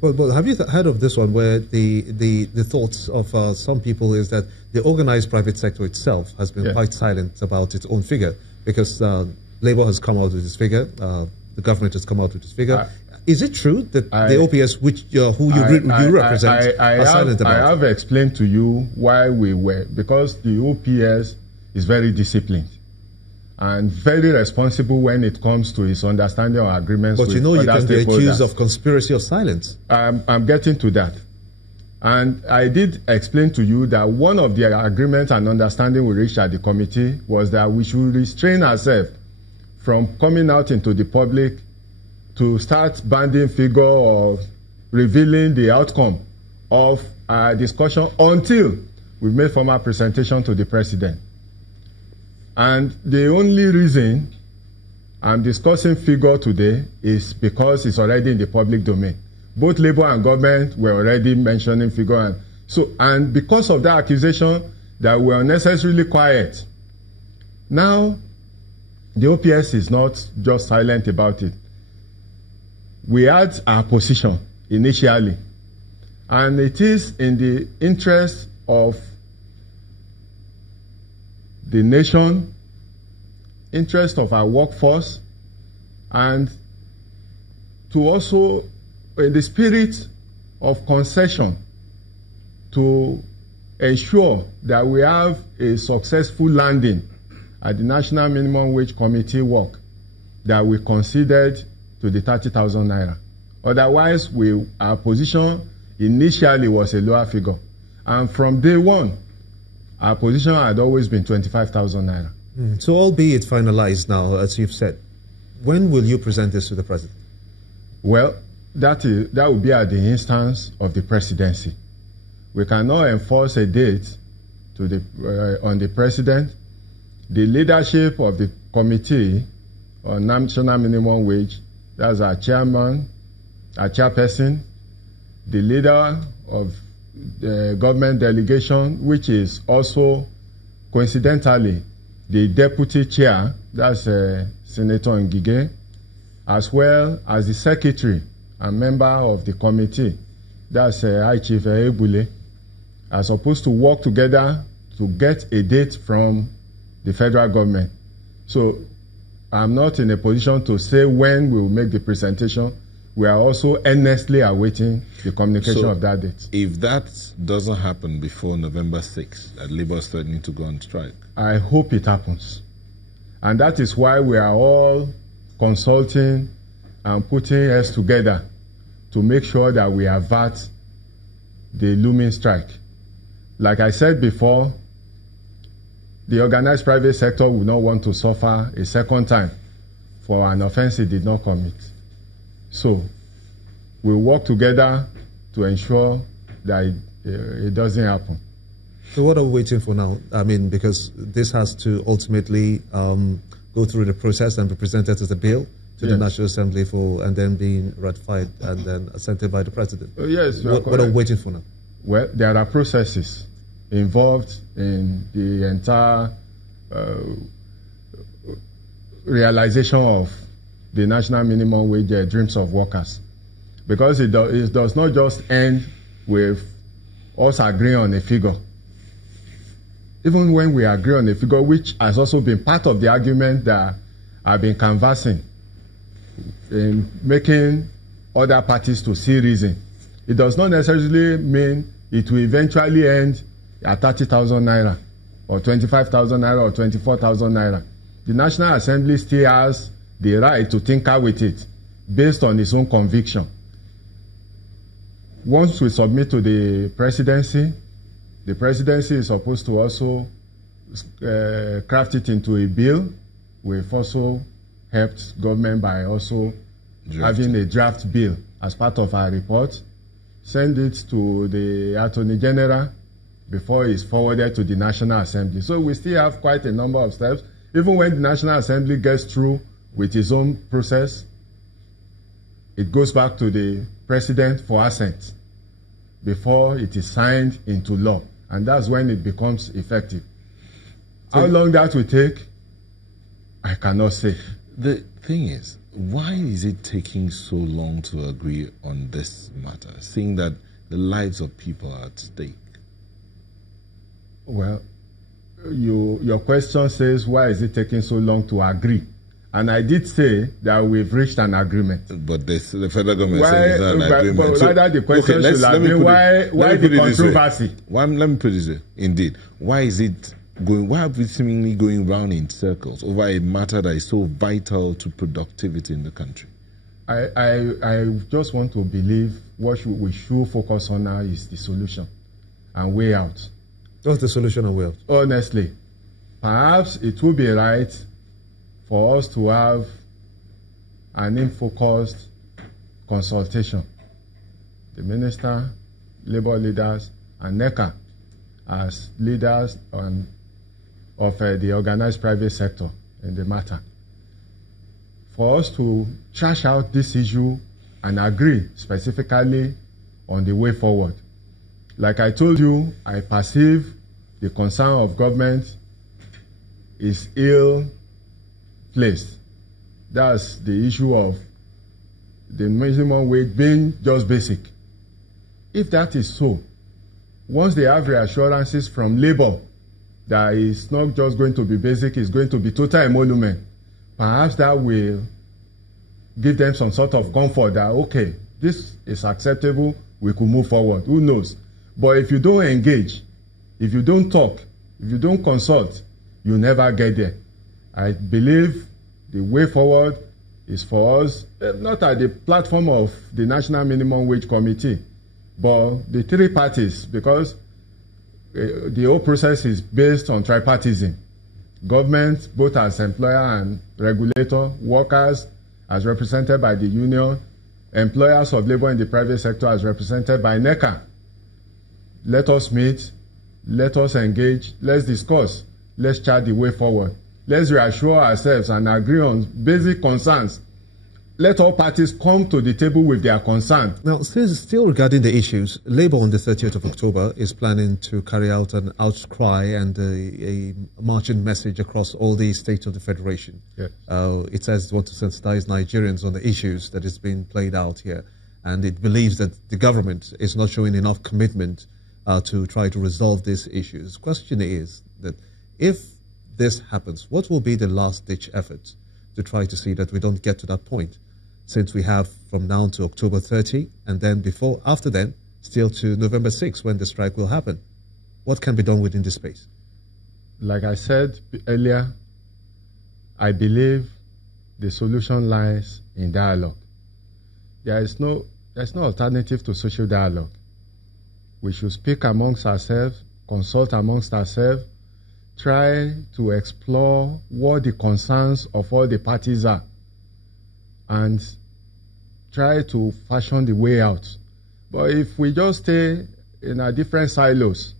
Well, have you heard of this one where the thoughts of some people is that the organized private sector itself has been quite silent about its own figure, because Labour has come out with this figure, the government has come out with this figure. Is it true that the OPS, who you represent, are silent about it? I have explained to you why we were, because the OPS is very disciplined and very responsible when it comes to his understanding or agreements with other stakeholders. But you can be accused of conspiracy of silence. I'm getting to that. And I did explain to you that one of the agreements and understanding we reached at the committee was that we should restrain ourselves from coming out into the public to start banding figure or revealing the outcome of our discussion until we made formal presentation to the president. And the only reason I'm discussing figure today is because it's already in the public domain. Both Labour and government were already mentioning figure. And because of that accusation that we are unnecessarily quiet, now the OPS is not just silent about it. We had our position initially, and it is in the interest of the nation, interest of our workforce, and to also, in the spirit of concession, to ensure that we have a successful landing at the National Minimum Wage Committee work, that we considered to the 30,000 naira. Otherwise, our position initially was a lower figure. And from day one, our position had always been 25,000 naira. So albeit finalized now, as you've said, when will you present this to the president? Well, that will be at the instance of the presidency. We cannot enforce a date on the president. The leadership of the committee on national minimum wage, that's our chairman, our chairperson, the leader of the government delegation, which is also coincidentally the deputy chair, that's Senator Ngige, as well as the secretary and member of the committee, that's High Chief Ebule, are supposed to work together to get a date from the federal government. So I'm not in a position to say when we will make the presentation. We are also earnestly awaiting the communication of that date. If that doesn't happen before November 6th, that Labour is threatening to go on strike, I hope it happens. And that is why we are all consulting and putting heads together to make sure that we avert the looming strike. Like I said before, the organized private sector would not want to suffer a second time for an offense it did not commit. So we'll work together to ensure that it doesn't happen. So what are we waiting for now? I mean, because this has to ultimately go through the process and be presented as a bill to the National Assembly and then being ratified and then assented by the president. Yes. What are we waiting for now? Well, there are processes involved in the entire realization of the national minimum wage dreams of workers, because it does not just end with us agreeing on a figure. Even when we agree on a figure, which has also been part of the argument that I've been canvassing in making other parties to see reason, it does not necessarily mean it will eventually end at 30,000 naira or 25,000 naira or 24,000 naira. The National Assembly still has the right to tinker with it based on its own conviction. Once we submit to the presidency is supposed to also craft it into a bill. We've also helped government by also having a draft bill as part of our report, send it to the Attorney General before it's forwarded to the National Assembly. So we still have quite a number of steps. Even when the National Assembly gets through with its own process, it goes back to the President for assent before it is signed into law. And that's when it becomes effective. How long that will take, I cannot say. The thing is, why is it taking so long to agree on this matter, seeing that the lives of people are at stake? Well, your question says, why is it taking so long to agree? And I did say that we've reached an agreement. But the federal government says it's an agreement. But rather the question should have been why the controversy? Let me put it this way. Indeed, why is it going? Why are we seemingly going round in circles over a matter that is so vital to productivity in the country? I just want to believe what we should focus on now is the solution and way out. What's the solution and way out? Honestly, perhaps it would be right for us to have an in-focused consultation. The minister, labor leaders, and NECA as leaders of the organized private sector in the matter. For us to trash out this issue and agree specifically on the way forward. Like I told you, I perceive the concern of government is ill-placed. That's the issue of the minimum wage being just basic. If that is so, once they have reassurances from labor that it's not just going to be basic, it's going to be total emolument, perhaps that will give them some sort of comfort that, okay, this is acceptable, we could move forward. Who knows? But if you don't engage, if you don't talk, if you don't consult, you never get there. I believe the way forward is for us, not at the platform of the National Minimum Wage Committee, but the three parties, because the whole process is based on tripartism. Government, both as employer and regulator, workers as represented by the union, employers of labor in the private sector as represented by NECA. Let us meet, let us engage, let's discuss, let's chart the way forward. Let's reassure ourselves and agree on basic concerns. Let all parties come to the table with their concern. Now, still regarding the issues, Labour on the 30th of October is planning to carry out an outcry and a marching message across all the states of the Federation. Yes. It says it wants to sensitize Nigerians on the issues that is being played out here. And it believes that the government is not showing enough commitment to try to resolve these issues. The question is that if this happens, what will be the last-ditch effort to try to see that we don't get to that point? Since we have from now to October 30, and then after then, still to November 6, when the strike will happen. What can be done within this space? Like I said earlier, I believe the solution lies in dialogue. There's no alternative to social dialogue. We should speak amongst ourselves, consult amongst ourselves, try to explore what the concerns of all the parties are, and try to fashion the way out. But if we just stay in our different silos,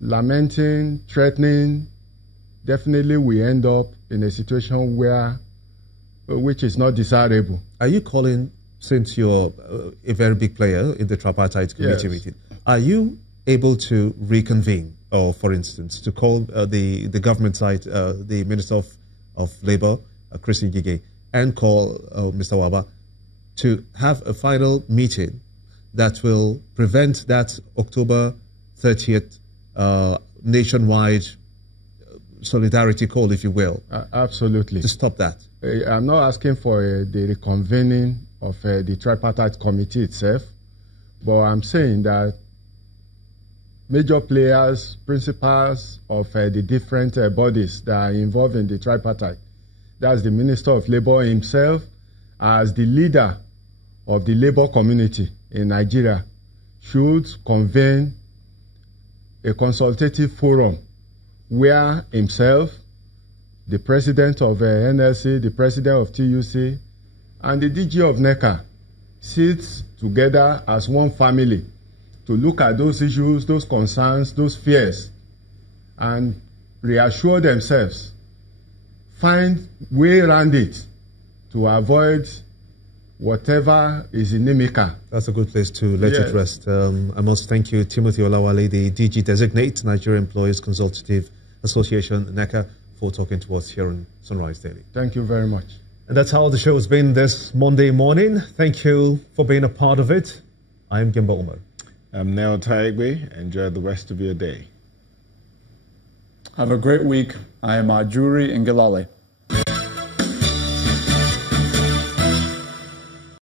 lamenting, threatening, definitely we end up in a situation which is not desirable. Are you calling, since you're a very big player in the tripartite committee meeting, are you able to reconvene, or for instance, to call the government side, the Minister of Labour, Christine Gige, and call Mr. Waba to have a final meeting that will prevent that October 30th nationwide solidarity call, if you will? Absolutely. To stop that. I'm not asking for the reconvening of the tripartite committee itself, but I'm saying that major players, principals of the different bodies that are involved in the tripartite, that's the Minister of Labour himself, as the leader of the labor community in Nigeria, should convene a consultative forum where himself, the president of NLC, the president of TUC, and the DG of NECA sit together as one family to look at those issues, those concerns, those fears, and reassure themselves, find way around it to avoid whatever is in NECA. That's a good place to let it rest. I must thank you, Timothy Olawale, the DG Designate, Nigeria Employees Consultative Association, NECA, for talking to us here on Sunrise Daily. Thank you very much. And that's how the show has been this Monday morning. Thank you for being a part of it. I'm Gimba Umar. I'm Neo Taigwe. Enjoy the rest of your day. Have a great week. I am Ajuri Ngelale.